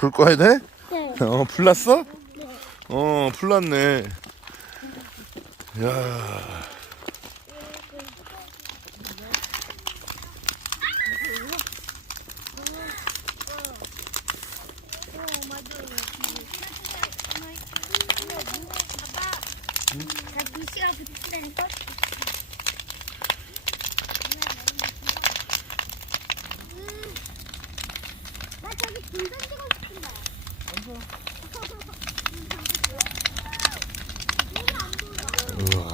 불 꺼야 돼? 네. 불 났어? 네. 불 났네. 야. 나 저기 등산 찍고 싶은데. 우와.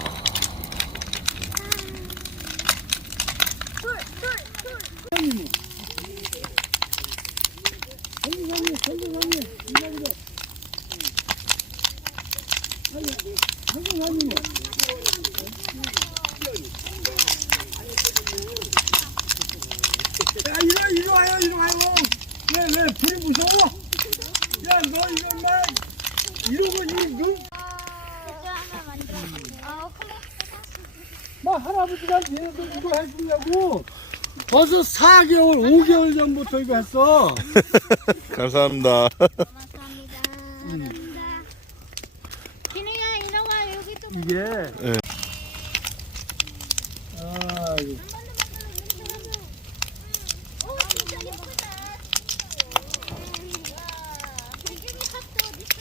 야, 이리 와요. 왜 불이 무서워? 야, 너 이거 막 이러고 눈. 막 할아버지가 얘네들 이거 해주냐고. 벌써 4개월, 5개월 전부터 이거 했어. 감사합니다. 감사합니다. 진이야, 이리 와. 여기 또. 이게. 네. 아, 오, 진짜 예쁘다. 대균이 핫도 어디 있어?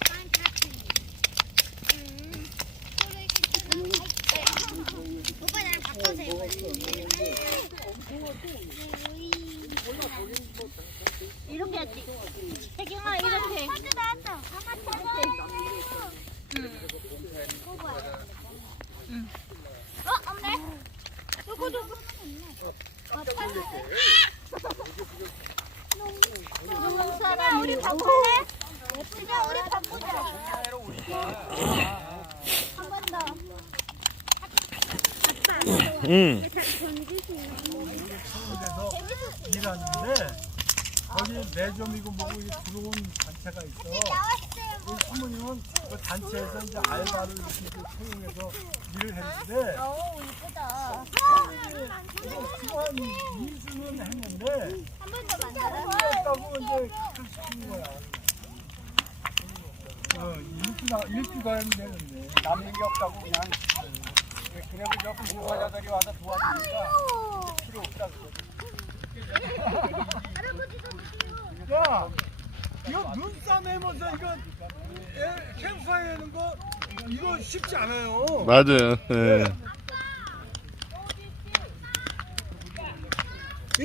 오빠는 다 오빠 나랑 바꿔서 입어야지. 이렇게 하지. 태경아 이렇게. 하트 나왔어. 없네. 누구. 농사라 우리 바꿀래? 예쁘냐 우리 바꾸자. 한 번 더. 응. 일하는데 거기 매점이고 뭐고 들어온 단체가 있어. 우리 사모님은 그 단체에서 이제 알바를 이렇게 채용해서 일을 했는데 오 이쁘다. 지금 한 2주는 했는데 한 번 더 만들어. 했다고 이제 시키는 거야. 일주가 되는데 남는 게 없다고 그냥 저 봉사자들이 와서 도와주니까 필요 없다 그러지. 야, 이거 눈싸움 해면서 이거 캠프파이어 하는 거 이거 쉽지 않아요. 맞아요. 예.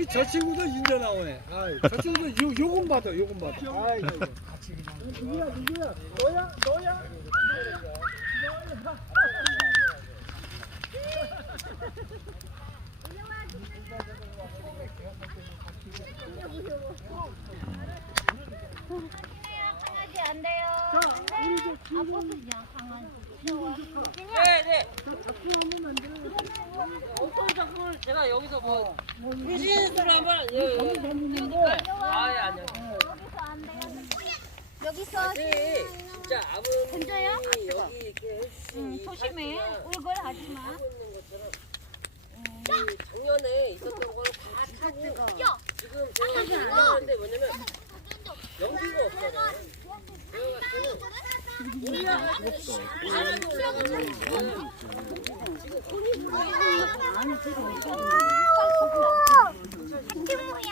저 친구도 인자 나오네. 저 친구도 요금 받아. 아이, 같이 그냥. 누구야? 너야? 강아지 안 돼요. 아빠도 그냥 강아지. 네. 어떤 작품을 제가 여기서 뭐 분신술을 한번 띄워줄까요? 아예 아니요. 여기서 안 돼요. 여기서 진짜 아버님이 괜찮아요? 여기 이렇게 해주신 조심해. 울걸 하지 마. 하고 있는 것처럼 이 작년에 있었던 거를 다 타고 지금 제가 생각하는데 뭐냐면 연기가 없잖아요. 제가 봤을 때는 우리가 사람이 올라가면 지금 손이 이게 뭐야?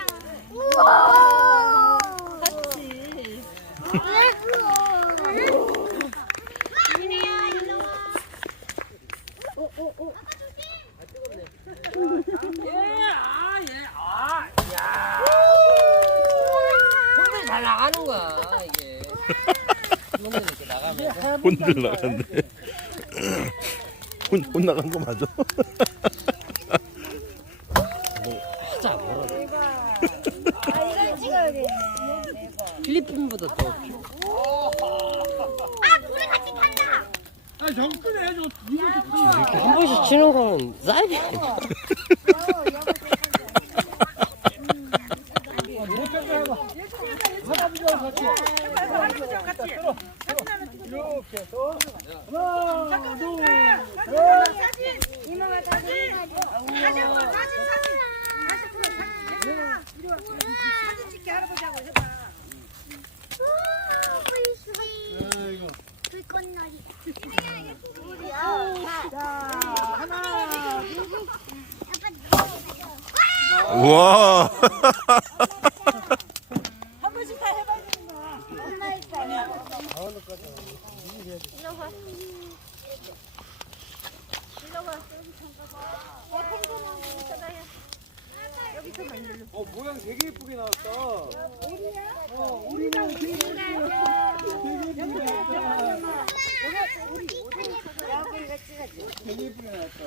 우와. 같이. 진이야, 일로 와. 야. 손들이 잘 나가는 거야, 이게. 손들이 이렇게 나가면. 혼들 나갔네. 혼 나간 거 맞아? 하자, 뭐라. 이걸 찍어야 돼. 필리핀보다 더. 우리 같이 탄다. 접근해 해줘. 한 번씩 치는 거는 사이비 아니야. 못하게 해봐. 할아버지하고 같이. 할아버지랑 같이. 이렇게 해서 하나, 둘, 셋. 이모가 사진. 사진. 우와. 한 번씩 다 해봐야 되는 거야. 엄마 있잖아. 일로 와. 일로 와. 팽팽하게 있어가요. 여기서 만들려. 모양 되게 예쁘게 나왔다. 되게 예쁘게 나왔다.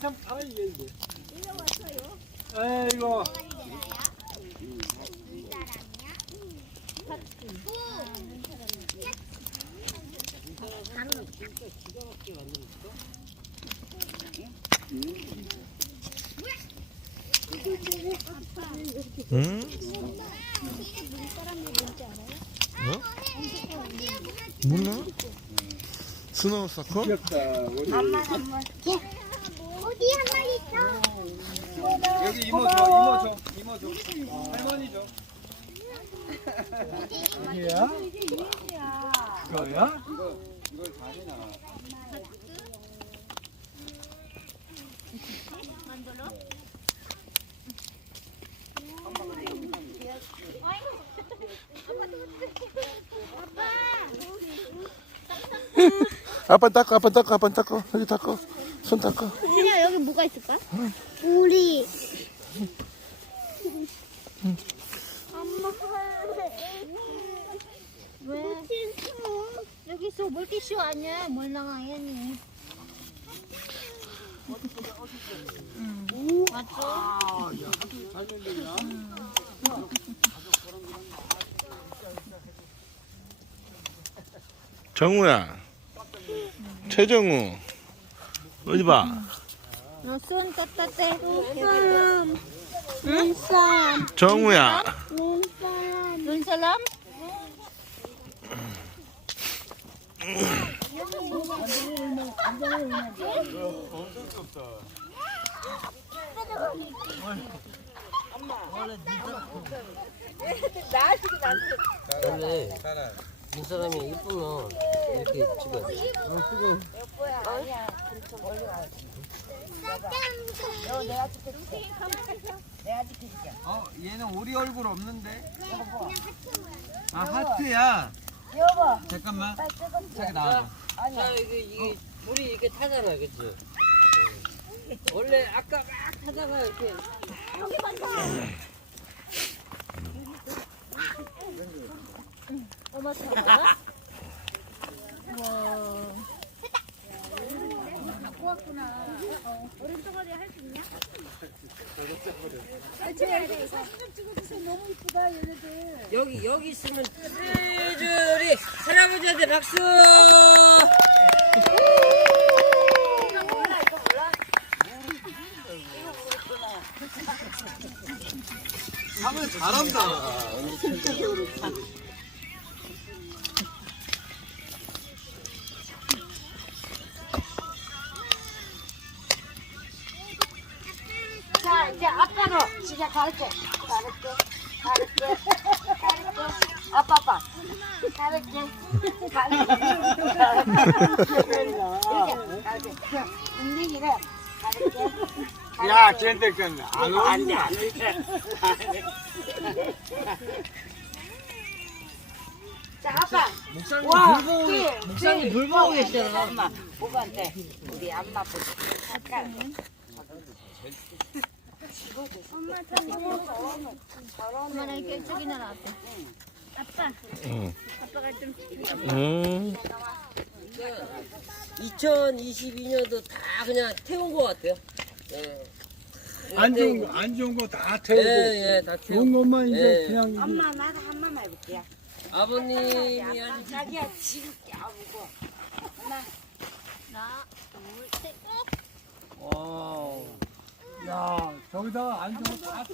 참 잘해 얘. 에이고. 응? 어? 몰라? 스노우 서클? 귀엽다. 우리 어디 한 마리 있어? 여기 이모 줘. 이모 줘. 할머니 줘. 이게야? 그거야? 이걸 다 해놔. 아빠 닦어, 아빠 닦어, 아빠 닦어. 여기 닦어. 손 닦어. 진아 여기 뭐가 있을까? 우리. 엄마. 왜? 여기서 물티슈 아니야? 물랑아야니. 맞죠? 잘 만들냐? 정우야. 최정우. 어디 봐. 손 따뜻해. 눈싸움. 정우야. 눈사람. 눈사람? 원래 눈사람이 이쁘면 이렇게 찍어. 얘는 오리 얼굴 없는데? 아 하트야. 잠깐만. 자기 나와봐. 자, 이게 물이 이렇게 타잖아, 그치? 원래 아까 막 타다가 이렇게. 엄마 잡아. 오른쪽으로 할 수 있냐? 여기 있으면 쭈쭈리 할아버지한테 박수! 하면 잘한다. 자, 이제 아빠로 시작할게. 가르쳐. 아빠. 가르쳐. 움직이래. 가르쳐. 야, 쟤한테 안 오는데. 자, 아빠. 목사님 물 보고 계시잖아. 엄마 보고한테 우리 엄마 보고 엄마랑 이렇게 이쪽이 나왔대. 아빠. 응. 아빠가 좀. 2022년도 다 그냥 태운 것 같아요. 예. 안 좋은 거 다 태우고. 예, 다 좋은 태우고. 것만 이제 예. 그냥. 엄마 나도 한 번만 해볼게요. 아버님이 아주 자기야 지금 깨우고 하나, 둘, 셋. 야, 저기다 안 좋은 거 다.